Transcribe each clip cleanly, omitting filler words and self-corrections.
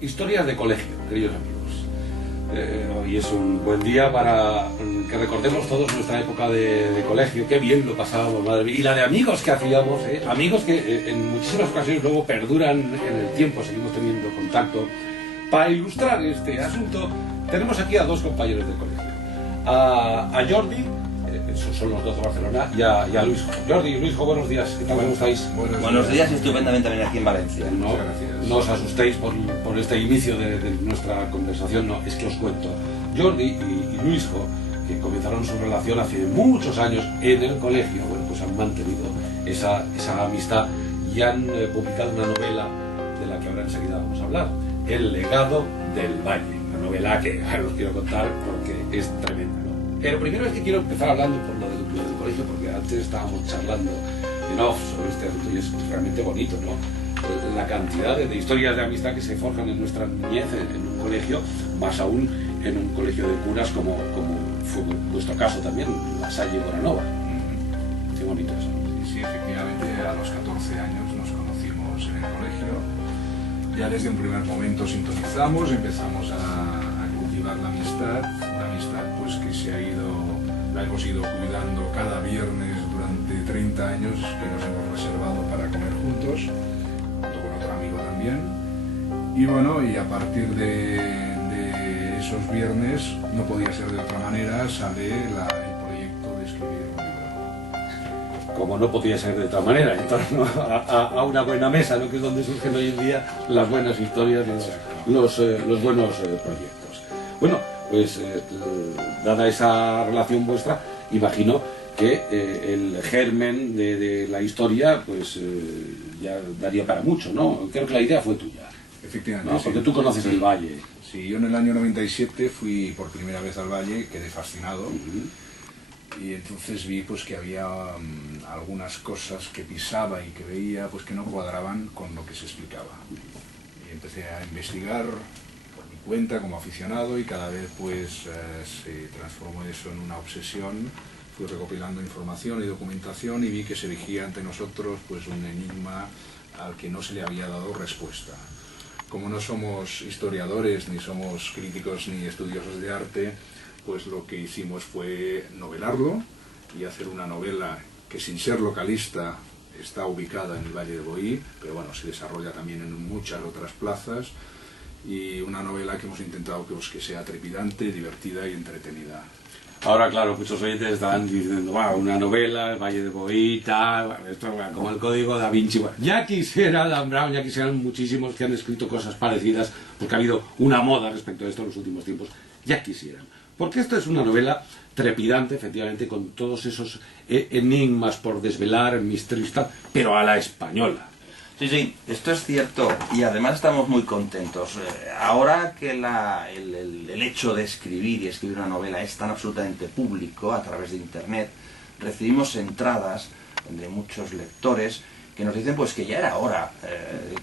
Historias de colegio, queridos amigos. Hoy es un buen día para que recordemos todos nuestra época de colegio. Qué bien lo pasábamos, madre mía. Y la de amigos que hacíamos, amigos que en muchísimas ocasiones luego perduran en el tiempo, seguimos teniendo contacto. Para ilustrar este asunto, tenemos aquí a dos compañeros de colegio. A Jordi, esos son los dos de Barcelona, y a Luisjo. Jordi y Luisjo, buenos días. ¿Qué tal? ¿Cómo estáis? Buenos días, estupendamente también aquí en Valencia. No os asustéis por este inicio de nuestra conversación, no, es que os cuento. Jordi y Luisjo, que comenzaron su relación hace muchos años en el colegio, bueno, pues han mantenido esa amistad y han publicado una novela de la que ahora enseguida vamos a hablar, El legado del Valle, una novela que os quiero contar porque es tremenda, ¿no? Pero primero es que quiero empezar hablando por lo del colegio, porque antes estábamos charlando en off sobre este asunto y es realmente bonito, ¿no? La cantidad de historias de amistad que se forjan en nuestra niñez en un colegio, más aún en un colegio de curas como fue vuestro caso también, La Salle Bonanova. Qué bonito eso. Sí, efectivamente, a los 14 años nos conocimos en el colegio. Ya desde un primer momento sintonizamos, empezamos a cultivar la amistad, una amistad pues que la hemos ido cuidando cada viernes durante 30 años que nos hemos reservado para comer juntos, junto con otro amigo también. Y bueno, y a partir de esos viernes, no podía ser de otra manera, sale el proyecto de escribir un libro. Como no podía ser de otra manera, en torno a una buena mesa, ¿no? Que es donde surgen hoy en día las buenas historias y los buenos proyectos. Bueno, pues dada esa relación vuestra, imagino que el germen de la historia pues ya daría para mucho, ¿no? Creo que la idea fue tuya. Efectivamente, ¿no? sí. Porque tú conoces el Valle. Sí, yo en el año 97 fui por primera vez al Valle, quedé fascinado. Y entonces vi pues que había algunas cosas que pisaba y que veía pues que no cuadraban con lo que se explicaba. Y empecé a investigar por mi cuenta como aficionado y cada vez pues se transformó eso en una obsesión. Fui recopilando información y documentación y vi que se erigía ante nosotros pues un enigma al que no se le había dado respuesta. Como no somos historiadores, ni somos críticos ni estudiosos de arte, pues lo que hicimos fue novelarlo y hacer una novela que sin ser localista está ubicada en el Valle de Boí, pero bueno, se desarrolla también en muchas otras plazas, y una novela que hemos intentado que sea trepidante, divertida y entretenida. Ahora, claro, muchos oyentes están diciendo, wow, una novela, el Valle de Boí, tal, esto, como el Código Da Vinci. Bueno, ya quisiera Dan Brown, ya quisieran muchísimos que han escrito cosas parecidas, porque ha habido una moda respecto a esto en los últimos tiempos, ya quisieran. Porque esto es una novela trepidante, efectivamente, con todos esos enigmas por desvelar, misterios, tal, pero a la española. Sí, esto es cierto y además estamos muy contentos. Ahora que el hecho de escribir y escribir una novela es tan absolutamente público a través de internet, recibimos entradas de muchos lectores que nos dicen pues que ya era hora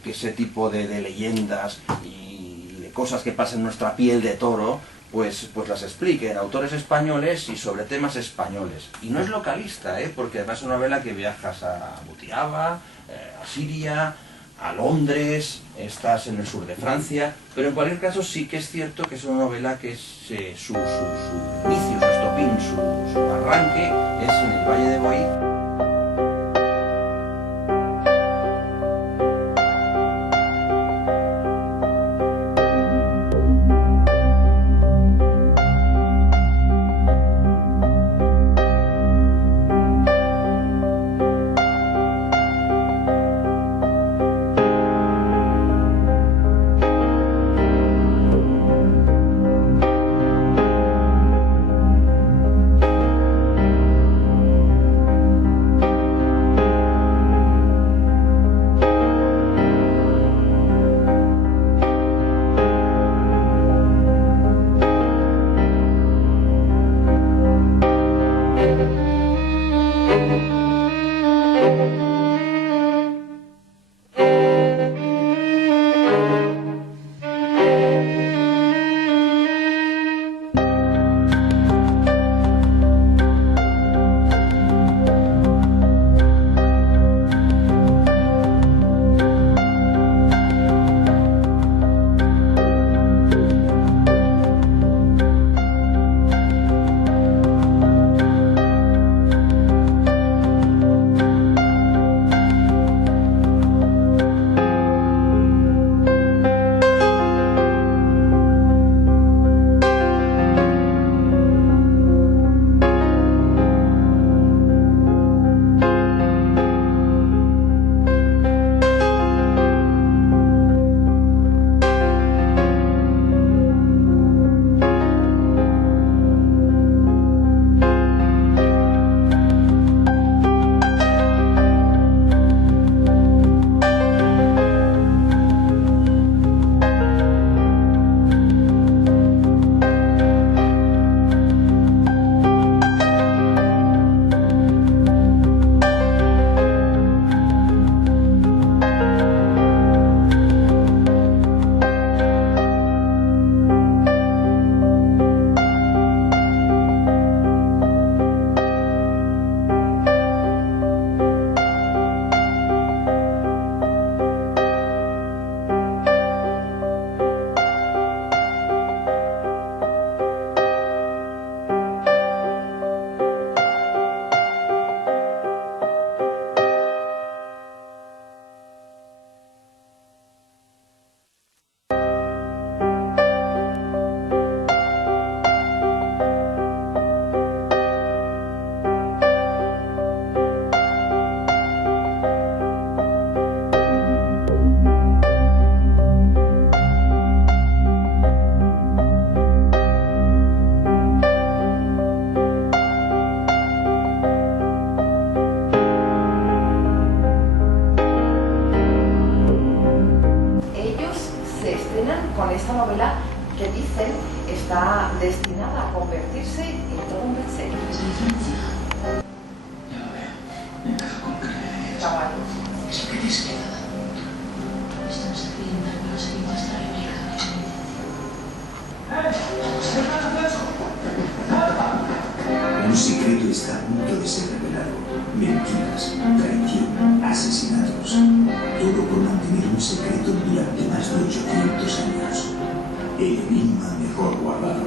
que ese tipo de leyendas y de cosas que pasan en nuestra piel de toro pues las expliquen autores españoles y sobre temas españoles. Y no es localista, porque además es una novela que viajas a Butiaba, a Siria, a Londres, estás en el sur de Francia, pero en cualquier caso sí que es cierto que es una novela que su inicio, su estopín, su arranque es en el Valle de Boí. novela que dicen está destinada a convertirse en todo un bestseller. Ya lo veo. Me encaja con lo que me Caballo. es lo que te queda. Estamos aquí en tal pero seguimos hasta la América. Un secreto está a punto de ser revelado. Mentiras, traición, asesinatos. Todo por mantener un secreto durante más de 800 años. El enigma mejor guardado.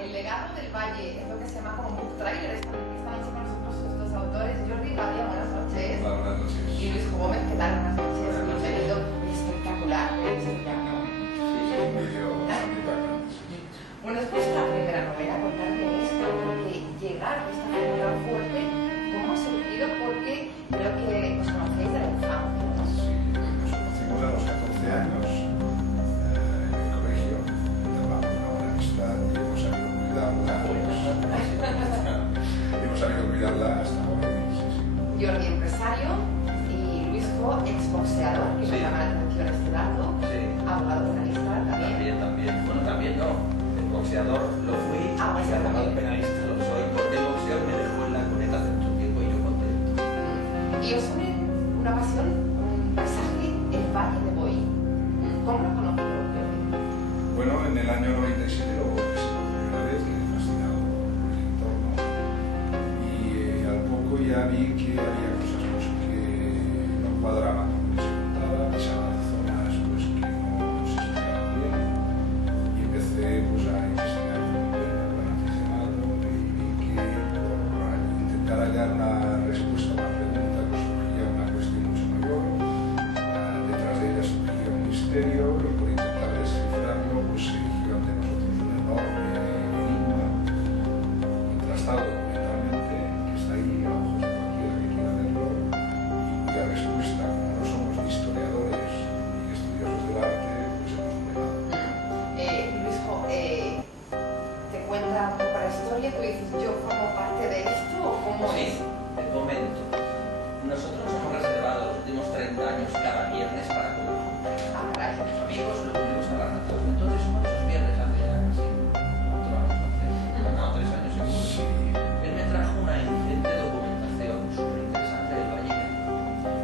El legado del Valle es lo que se llama como book trailer. Esta noche con nosotros estos autores. Jordi Badia, buenas noches. Buenas noches. Y Luis Gómez, ¿qué tal? Buenas noches. Bienvenido. Espectacular. Espectacular. Un vídeo bastante impactante. Bueno, después de la primera novela, contarme esto, porque llegar a esta figura fuerte, ¿cómo ha surgido? Porque creo que os conocéis de la infancia, ¿no? Sí, nos conocimos a los 14 años en el colegio, tomamos una buena amistad y hemos sabido cuidarla. Hemos sabido cuidarla hasta ahora. Sí, sí. Jordi, empresario, y Luisjo, exboxeador, que me Sí. llama la atención este dato, Sí. abogado penalista también. También. Bueno, también no. El boxeador lo fui y boxeador abogado también. penalista lo soy porque el boxeador me dejó en la cuneta hace mucho tiempo y yo contento. Y os une una pasión, un paisaje, el Valle de Boí. ¿Cómo lo conozco, Jordi? Bueno, en el año 97 lo conocí por primera vez, quedé fascinado por el entorno y al poco ya vi que había cosas pues, que no cuadraban con lo que se contaba, pisaban zonas pues, que no se explicaban bien y empecé pues, a investigar por mi cuenta, plan aficionado y vi que por intentar hallar una respuesta a una pregunta pues, surgía una cuestión mucho mayor, detrás de ella surgía un misterio y por intentar descifrarlo pues se erigió ante nosotros un enorme enigma contrastado documentalmente que está ahí a ojos de cualquiera que quiera verlo y cuya respuesta, como no somos ni historiadores ni estudiosos del arte, pues hemos negado. Luisjo, te cuenta un poco la historia, tú dices, ¿yo formo parte de esto o cómo es? Sí, te comento. Nosotros nos hemos reservado los últimos 30 años cada viernes para comer juntos. Ah, caray. Los amigos lo unimos a la natura. Entonces, uno de esos viernes hace ya casi 4 años, no, 3 años seguro. Sí, Él me trajo una ingente documentación súper interesante del Valle.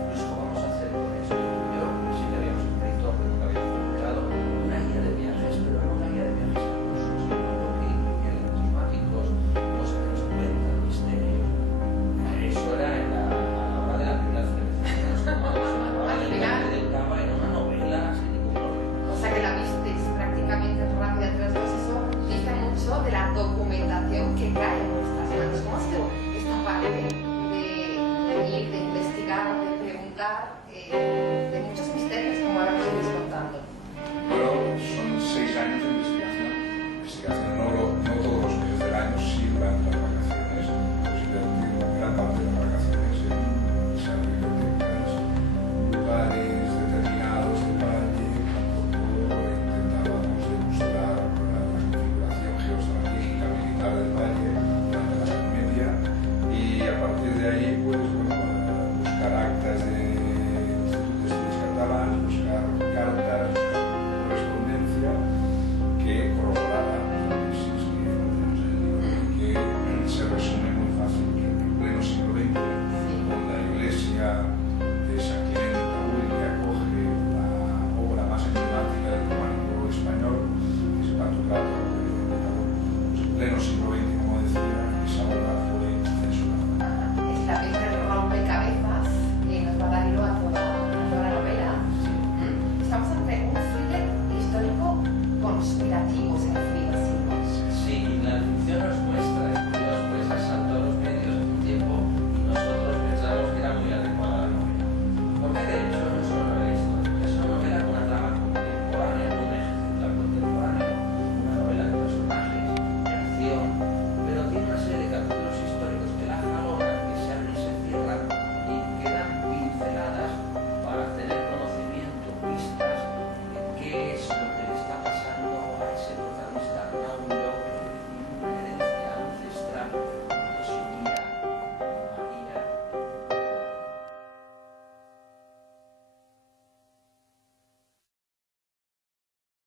Luis, ¿cómo vamos a hacer con esto? Yo sí que habíamos escrito, pero nunca habíamos publicado una guía de viajes, pero no una guía de viajes incluso, porque incluía elementos mágicos, cosas que no se cuentan, misterio. Eso era a la hora de la primera celebración que nos tomamos. Al final. Del Cava era una novela sin ningún problema. O sea que la visteis prácticamente rápida entre los dos, eso dice mucho de la documentación que cae en vuestras manos. ¿Cómo ha sido esta parte de ir, de investigar, de preguntar, de muchas